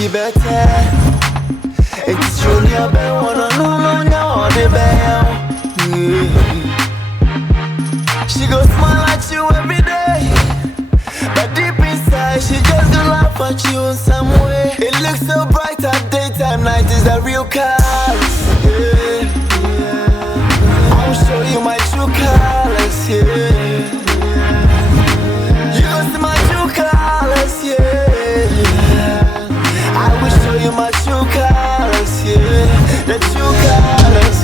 be better. It's only a better one, no, she goes smile at you every day, but deep inside she just do laugh at you in some way. It looks so bright at daytime, night is a real colors. I'll show you my true colors, You go see my true colors, I will show you my true colors, the true colors,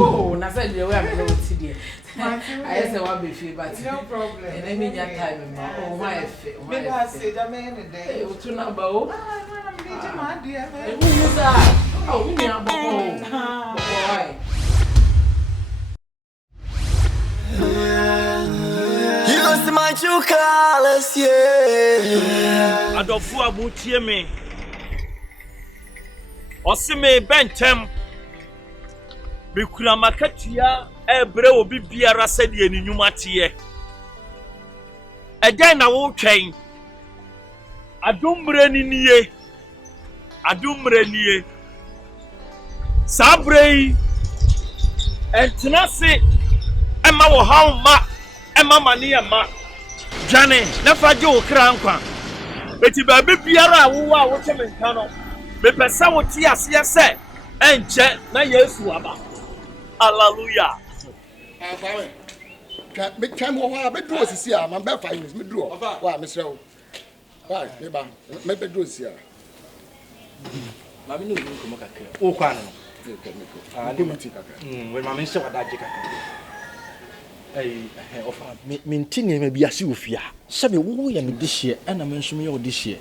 Oh, na said you were going to see. I said one be free, but no problem. And I mean your time, oh my fit. Maybe I said a man a day. To know about. My dear, oh, we are boy. You go see my true colors, I don't fool about me. Or see me bentem. Bekura makatia ebre obi biara sede ni nnwuma tie eden na wo twen adumre ni nie sabrei entinase ema wo hawo ma ema mane ema dwane na faje wo kra nkwa beti ba biara wo a wo chemenka no me pesa wo tie ase se enche na Yesu aba. Hallelujah. Me come over, be do this here. Man, be 5 minutes. Me do. Why, Mr. Why, me be do this here. Mami no come kakra. O kwa no. Ah, ni muti kakra. We mami se wada je kakra. Ofa me ntini me biase ofia. Se me wo ya me de hye, na me nso me ya de hye.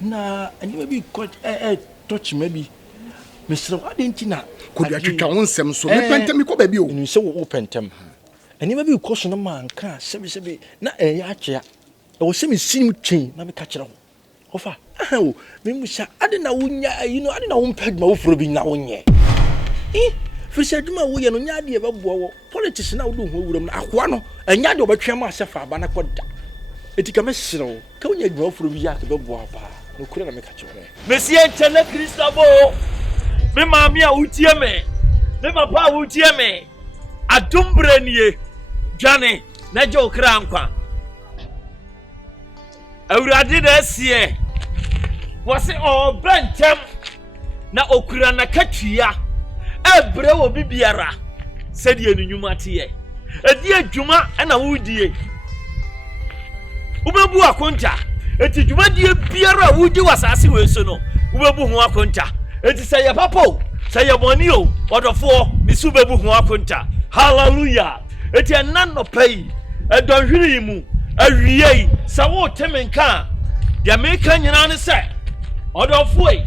Na ani me bi touch me bi. Mr. Wadentina could you try one sem so me pentem me ko ba bi o. Ni se wo pentem. Ani me bi ko so no man ka sebe na ya akya. E wo se me sim twin na me ka kire ho. Ofa o me musha ade na wonya ade na wo mpad ma wo furo bi na wonye. Fisi adwuma wo ye no nya ade e bebo wo. Politics na wo do ho wuram na akwa no enya de obetwe ma asefa aba na koda. Etika me hire wo. Ka wonya adwuma furo bi ya ke bebo aba. No kure na me ka kire. Mesie chene Kristabo. Me mami a utie me. Me papa a utie me. Adumbre nie. Dwane na je okra nkwa. Awurade da sie. Wose obentem na okura na katwia. Ebre wo bibiara. Sede enunwuma tie. Edi adwuma na wudie. Ubebu akonta. Eti dwuma die biara wudi wasase we so no. Ubebu ho akonta. Eti say ya papo, say ya boni o, odofo misu bebu ho akonta. Hallelujah. Eti anan no pay. Edon hwiri mu, awiei, sa wo temenka. Dia meka nyina ne say, odofo e,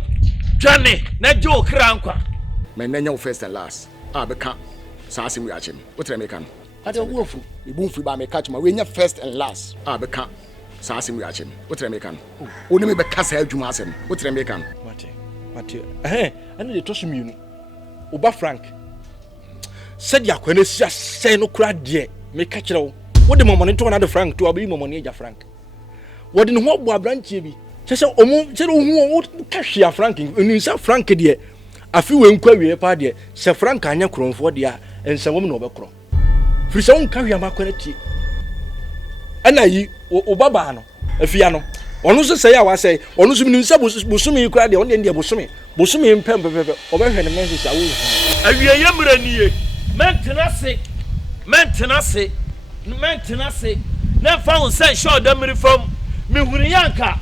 dwane na je okra nkwa. Me nanya first and last. Beka sa asim ya chem. Wotre meka no. Ade wo fu, ibu fu ba meka chuma we nya first and last. Beka sa asim ya chem. Wotre meka no. Oni me beka sa adwuma asem. Wotre meka no. Matthew. And the Toshimunu. Oba Frank. Said Yakwana say no crowd dear. Make catch it all. What the moment to another Frank to be Momonia Frank? What in what boy branch be? Just a who catch ya Franking. And you say Frank dear. A few inquiry a party. Sir Frank Anya Cron for dear and some woman over cron. For his own carrier maquality. And I, Obabano, a fiano. Onu so say I say onu so minimsa bosumi kura de onu de bosumi mpem pepe obehwe ne message awu awie yemra nie maintenance na fa on say show dem reform me hunu yanka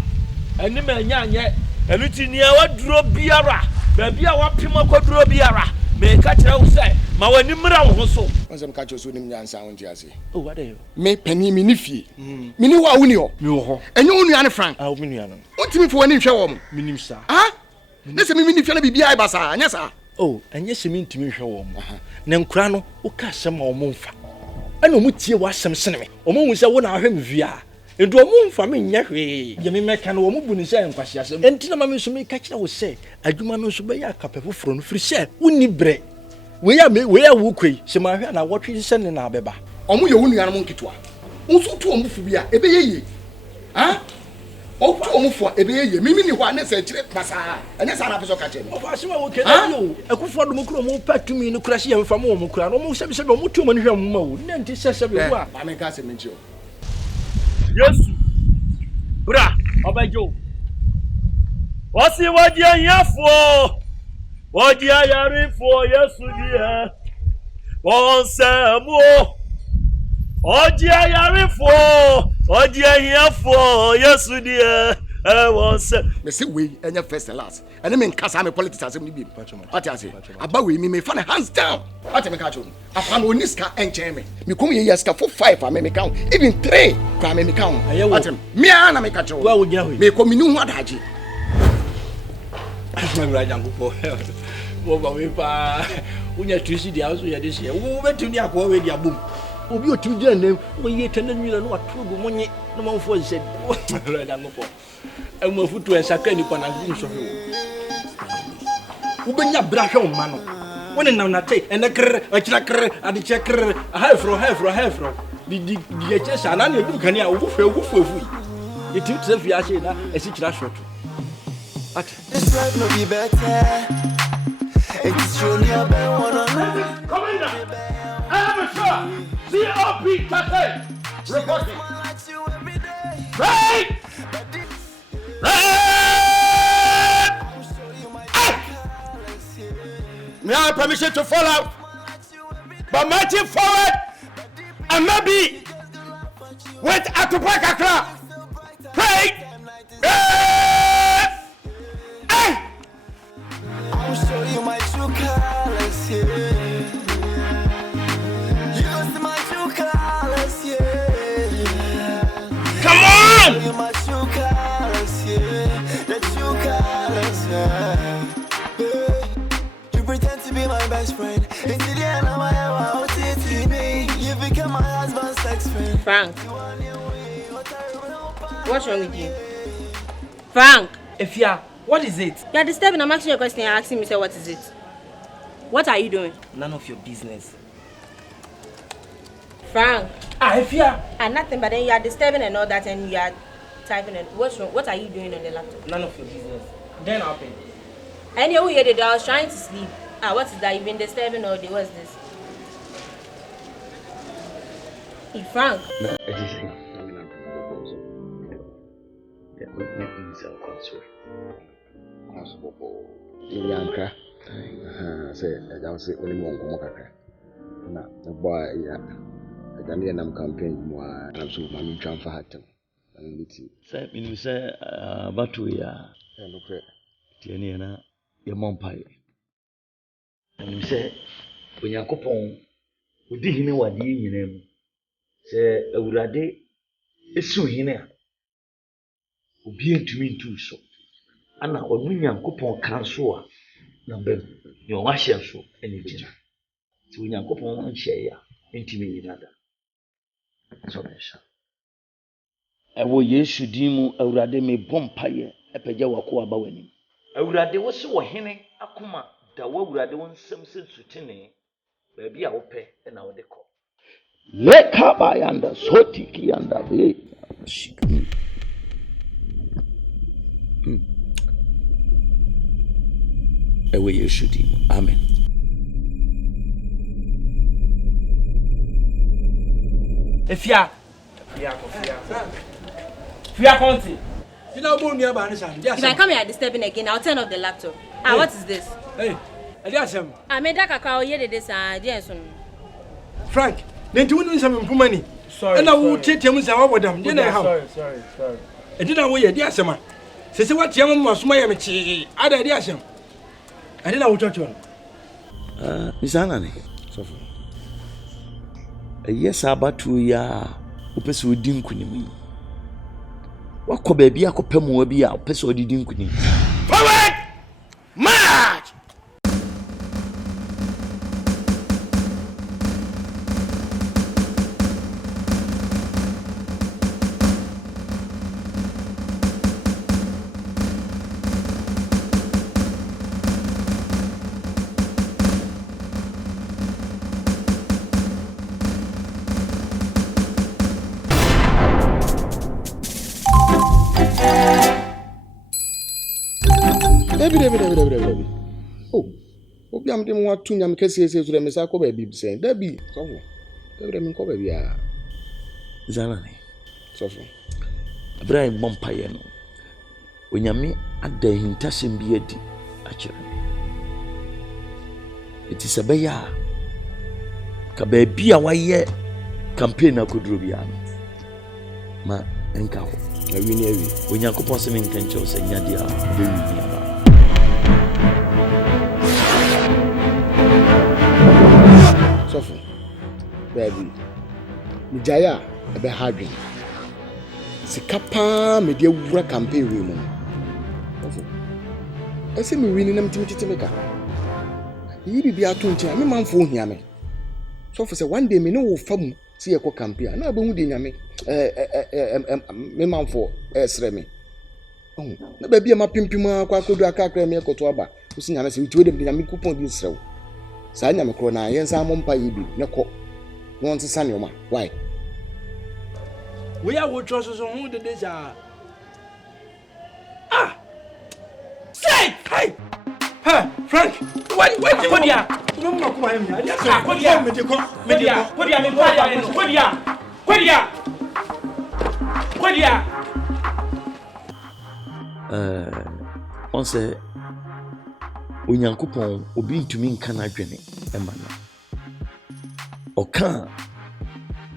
ani ma nyanye eluti ni awaduro biara ba bia wapem akwaduro biara me ka kire wo say ma wani mra wo so onsem ka choso nim nyansa wonti ase oh what are me pani mi ni fie mi ni wa woni ho mi wo ho enye wonu ane Frank ah mi nua no ontimi fo wani hwe wo mo minim sa ne se mi ni fie na bibia ai basa anya sa oh enye se mi ntimi hwe wo mo na nkura no wo ka sema wo mo mfa ana mo tie wa asem sene me wo mo hu se wo na ahwe me via edu wo mo mfa me nya hwe ye me meka no wo mo bu ni se nkwahye asem enti na ma me so me ka kire wo se adwuma no so be ya kapefo fro no firi se woni bre we ya wo kwei se ma hwe na wotwe se ne na beba omo ye wonu yan mo nkitwa nso to omo fu bia ebe ye Ah? Oh, for a baby, Mimi, one is a trip, Passa, and that's an episode catching. Oh, I see what can you? I could for the Mukro, pack to me in the crash and from Mukra, almost 7 too many more. 90 says every one. I'm a cousin, Mitchell. Yes. Bra, Obajo. What's the what you're here for? What you're here for? Yes, dear. Once more. What you're here for? What you're here for? Yes, dear. Once. Messi, we and your first and last. And I mean, Cassam politics as me. What I say about we may find a hands down. What I catch on. I found one Niska and Jamie. Me come here for 5, I may count. Even 3, I may count. What him? Me and I may catch on. Well, we know. May come in what I did. I'm right, Uncle Paul. What we buy? When you're to see the house, we are this year. We went to the aqua with your boom. Oh, you two dear, when you attended me and what trouble money, no more for said, right, Uncle Paul. And my foot to a second upon a glimpse of you. Who bring your brush on, man? When in now take and a cracker, and the checker, a half from. The chest and I do can you woof. It took self yashina, a situation. This life no be better. If it's truly a better. Come in now. Amateur. COP Tate. Reporting. Right. Me have permission to fall out, but marching forward and maybe with Atupaka Club. Right. I'll show you my true colors, yeah. You gon' see my true colors, yeah. Come on! Show you my true colors, yeah. The true colors, yeah. You pretend to be my best friend. It's the end of my OTTB. You become my husband's sex friend. Frank, what's wrong with you? Frank! Efia, what is it? You're disturbing. I'm asking you a question. You're asking me, say, what is it? What are you doing? None of your business. Frank! Efia! And nothing, but then you are disturbing and all that, and you are typing it. What's wrong? What are you doing on the laptop? None of your business. Then I'll pay. And you hear I was trying to sleep. What is that? You've been disturbing all day. What's this? Hey, Frank. Yanka. Say, I don't say only one Komaka. Now, the boy, yeah. The Ghanaian campaign, more. I'm so my transfer had them. And it's Say, you say, Batuya, and okay. Tiana, your mom pie. And you say, when you're coupon, we didn't know what you name. Say, a Urade, it's so here. Obedient to me too, so. And now, when you're coupon cancel, number your washer so anything. So when you're coupon share, intimate another. So, ɛwɔ yesu din mu awurade me bompaye epagya wako aba wani awurade wo se wo hene akoma da wo awurade wo nsem se sutene ba bia wo pɛ na wo de kɔ leka ba yanda sotiki yanda be ɛwɔ yesu din mu amen. Efia. Fia Conti. You know, Boone, you're by If I come here disturbing again, I'll turn off the laptop. Hey. What is this? Hey, Eliasem. I made that cacao here this Frank, then you win some money. Sorry. And I will take him with them. You know how? Sorry. I didn't wait, dear Sema. Say what young was my amici. Other Eliasem. I didn't know what you want. Miss Anani. Yes, abatu ya upese odi nkunim. Wakọ baabi akọpem bi a upese odi nkunim. Forward! March! Dabi. Oh, obi am dem wa tu nyam kese ese so dem sa ko ba bi sen. Dabi, sofo. Dabi dem ko ba bia. Zanani. Sofo. Abraham Bompaye no. Onyame ada hintasem bi adi akire. It is a beya. Ka ba bia waye campaign akoduro bia. Ma enka ho. Na wi ni awi. Onyankopon se men kan cho se nya dia be wi. Sofo. Baby. Mijaya ebe hadwi. Sikapa me de wura campaign we mu. Sofo. Ese me wini na mtimtiti meka. Yi bibia to ntia me manfo hia me. Sofo say one day me no wo fam si ekọ campaign na abehu de nyame me manfo esre me. Oh, na ba bia mapimpim akwa akodu akakra me ekoto aba. Usi nyana se uti we de nyame kupon di srew. Sa nyame kro na yensa mompa yibi ne ko. Won ti sane oma. Why? We are what trust on who the deja. Ah! Say! Hey! Hey, Frank! Why you there? No more come here. I just say, "Kodia, on say Onyankopon obi ntumi nka na dwene ema no. Oka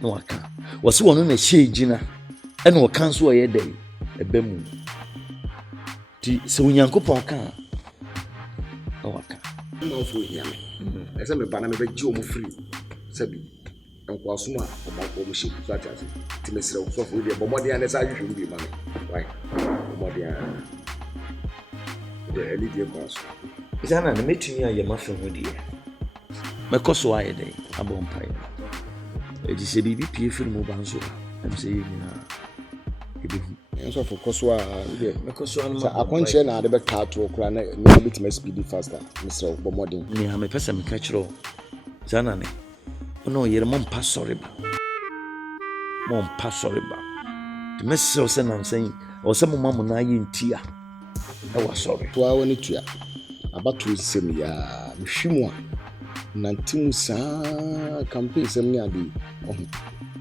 no waka. Wose wono na hye gina ena oka nso oye dai ebemu. Ti se Onyankopon ka no waka. No fo hia me. Ese me bana me be ji o mo free. Sabi. Enko asuma o mo shi flat ati. Ti me sire so fo de bomodi an sa hwehwe bi ma me. Why? Bomodi an. The elite boss. Zana na metumi aye mafa ho die. Mekoso aye dai abompai. Edi se bibi pie firi mo banzo. Am se yi na. Ebi. Enso for koso a de. Mekoso an ma. Akonche na de be ka to okra na no bit me speed faster. Mr. Bomodi. Ni ha me pesa me ka kiro. Zana ne. Ono yere mo mpa sorry ba. Mo mpa sorry ba. The message say na say o se mo mamu na aye ntia. I was sorry. To our nature. About to send ya Mshimwa Nantimusa campaign send ya di.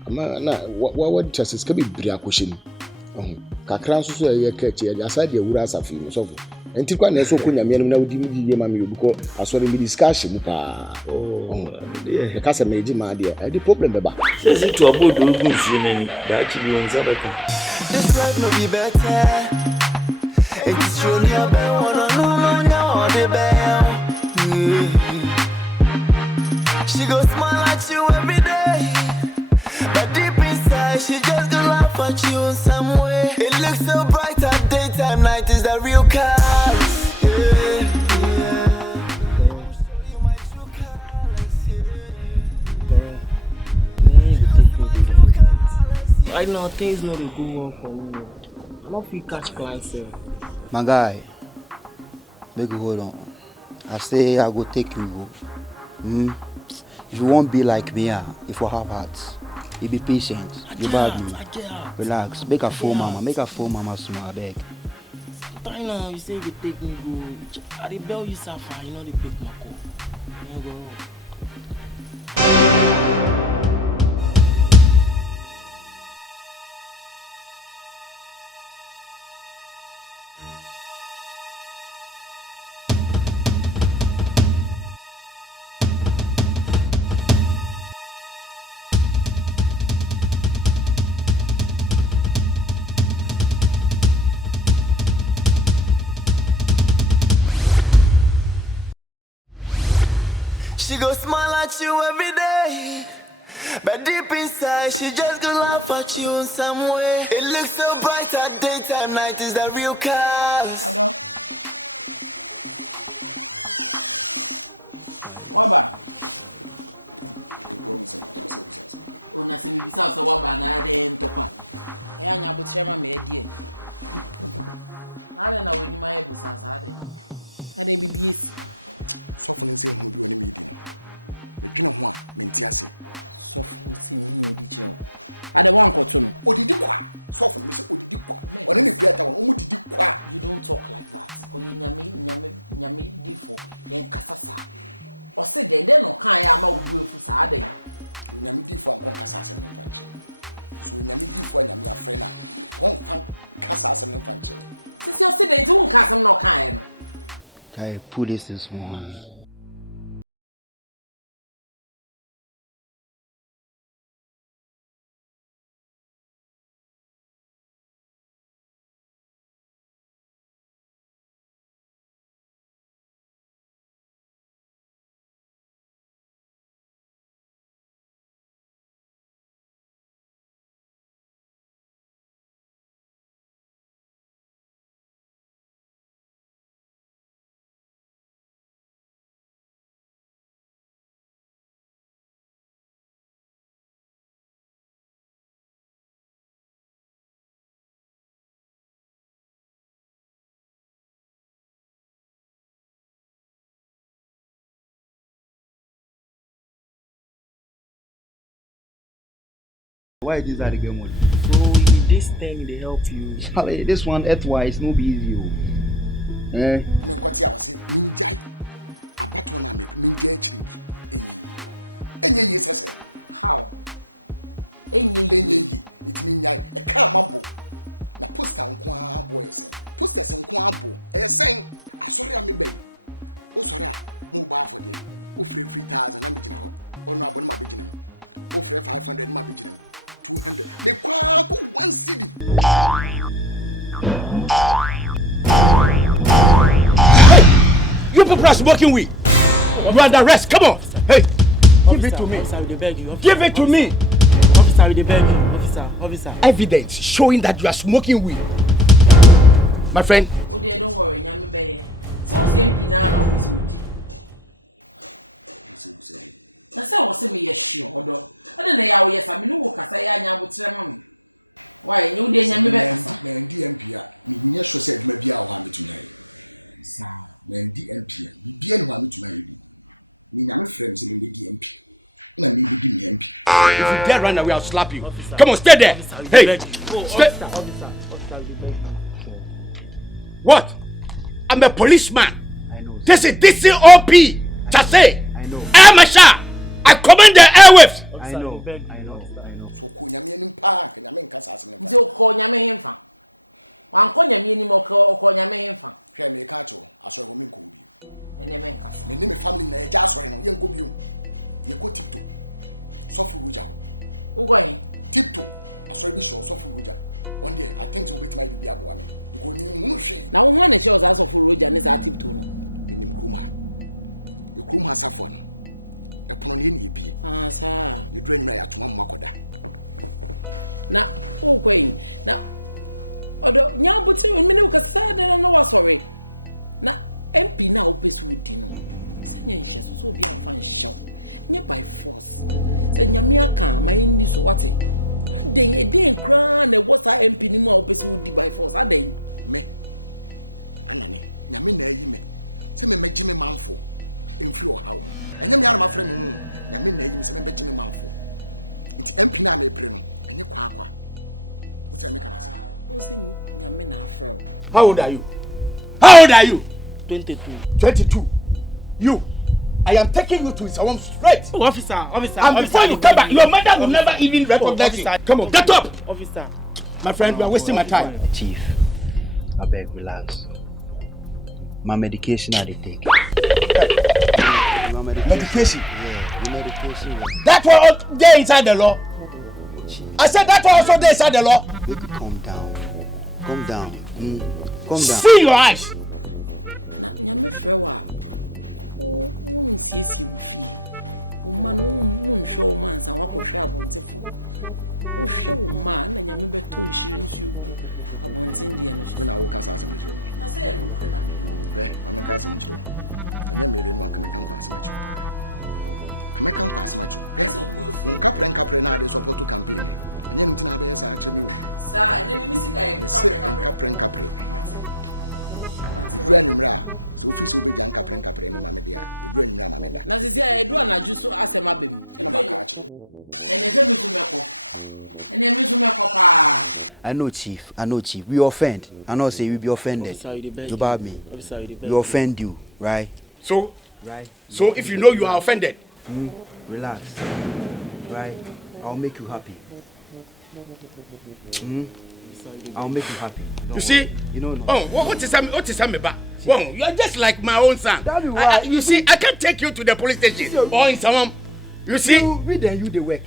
Ama na what chances can be briakushin. Kakran so ye keche ya aside ya wura asafi no so. Enti kwa na so kunya me na odi mi ye ma me obuko asori mi discussion mu pa. Oh, the kasa meji ma dia. The problem beba. Says it to about do good nani. Da actually on Zabaka. This life no be better. It's truly a better no the better. She goes smile at you every day, but deep inside she just gonna laugh at you in some way. It looks so bright at daytime, night is the real colors. Right now things not go on for me. I don't feel catch clients. My guy, make you hold on. I say I go take you go. If you won't be like me, if you have heart, you be patient. You bad me. Relax. Make a phone mama small, I beg. Right now you say you take me go. I the bell you suffer, you know they pick my call. You know go wrong. She go smile at you every day, but deep inside she just gonna laugh at you in some way. It looks so bright at daytime, night is the real colors. Hello. Waba. Ona se mi bisa so waba na de ntokwa. E anya botre ma me die. Na na woni ma ye busa sa de. Ade bibiesi. Sofo nse hu bi oni mi di no. Me dwene ho a me nti ase. Sofo si hu odi je o. Ade wan koto no. Odidi kwa. So for me say odidi kwa. One me creator one odidi kwa. You don't talk like that. Oye nyame difo yen kasasa. O se den no kan ya ma obuefu sa ade. Nyame difo ankon kasa asem ne fanche. So nyame difo nyame afre na. Kon fan kasa asem ne fanche. Sisi o se den ti won kasam no kan no. Guy, pull this one. Why is this at the game mode? So this thing they help you. Charlie, this one earthwise no be easy. Eh? I mean kwati awase minjai. Abato na me minjai chiri. Enye yi sese. How? Enye it minjai e ka mabo. Na poster nko abo ese. Posters nko abo. Esen asori am be. O sori a mo ba for dey. O free 3000 na me gina ho. Ono abon ma be gina me. O free 500 ma be gina me. 200. Me kwa go 1 cedi. You people are smoking weed. You are the rest. Come on. Hey, give it to me. Give it to me. Officer, they beg you. Officer. Evidence showing that you are smoking weed. My friend. Oh dear, don't worry, nyame be. So same pina na office weed. Na say wo se me ye hwe odo. Ade na ya wo yes am no wo kasa ya nya botre mam. Why you dey nyame be kasa? Na DMP a me nye so say aduma bia wo ha metuna yi. Sa. Na DMP a bibia no ha metuna yi bi. Ni nyame frem say me DMP. Na me be DMP. If you dare run away, I'll slap you. Officer. Come on, stay there. Hey, stay. Officer, What? I'm a policeman. I know. This is DCOP. Chase. I know. I am a sha. I command the airwaves. I know. So ko nyame anim pa ka nyame nkasa asem ne. Nzo ko nyame hemfa. Wan ko nyame anim ko nyame hemfa. Hwe me ka cho asori ko me nko bi. Ene men kasa. Me ne me family na eja asori no ye nko bi o. Ye ko tipto. Sofu ruja. Ugo hin. Tipto. Asori bi so sofu ruja. One day I think so bit my bi abo ame. Ko ni hunu hwe. Na wo ho na che o za sofu roja ne za tipto no. Enim kruma. E kruma asafo no. E pono ne ni ebie. Ah sa. Ye dura nyina ya toma mmakoda. Na o kwen na odo nya buti me ne ukasa da na wa sorry. Na MP na opesu udi no. Sanya nhye so obi amfa nhye. Nye by force. Se nyame aka ma ndi so wate. Den eden kra na wo sa MP ni mu a opesu udi by force aden. Me anane nyame na ayi me. Se me megye me manfo. Emfiri o hawo. Enye me arama frɛ me hu. Nyame na ayi me se me begye me manfo. Nti MP na me pre no. Enye kwa akwa. What tell me can I say? O se nyame na afrɛ. How old are you? How old are you? 22. 22. You. I am taking you to his home straight. Oh, officer. And before you come back, your mother will never even recognize you. Come on, get up. Officer. My friend, you are wasting my time. Chief, I beg, relax. My medication I dey take. My Medication? Yeah, the medication. That one also there inside the law. I said that one also there inside the law. You could calm down. Calm down. Calm down. See your eyes. Na nyame frɛ wa. O nsiesie wo fie. O ma no mu nhwɛ o ma nsa wakɔhwɛ abontefo. O hwɛ wo ma na nyame bɛtɔ nhiri nsu gu abonten die no so. Me na wo kasa asem chiro. Na sɛ no kure na me do. Ma me ka asem chiro. Enye mere no aka me kan kwa asem chiro. Ka me kan kwa asem chiro. Nkapre na ade support campaign. Enye nti na ba yesa a kyerɛ me wo. Sa ene mi sika e nkapre. Dura numra. So office obeja nkapre ne mame dia. Edura numra mame da. Na sisi e do anaju so asem abem. Na maka a kyerɛ. Ene fe mi tumeko. And then we me papa. I know, Chief. We offend. I know, say we be offended. You bad me. We offend you, right? So, Right. so if you know you are offended, Relax. Right? I'll make you happy. I'll make you happy. you see? You know. Oh, what is that? Well, you are just like my own son. That is why. You see, I can't take you to the police station or in someone. You see? We then you the work.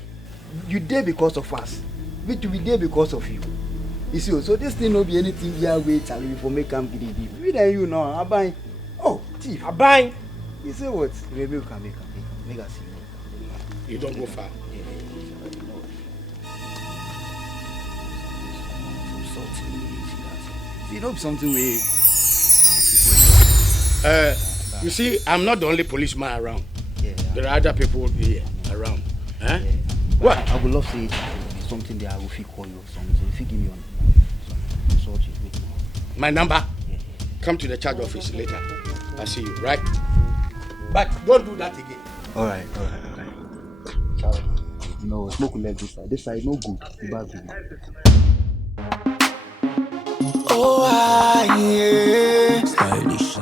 You there because of us. We to be there because of you. You see, so this thing no be anything here wait and before make come give it. We then you know, I buy. Oh, Chief. I buy. You see what? Maybe we can make us see. You don't go far. You know something we. You see, I'm not the only policeman around. Yeah. There are other people here around. Huh? Yeah. What? I would love to say something there. I will feel call you or something. If you give me on sort you with me. My number. Yeah. Come to the charge office later. I'll see you, right? But don't do that again. All right. Ciao. No, smoke will let this side. This side no good. The bad good. Oh, yeah. Stylish.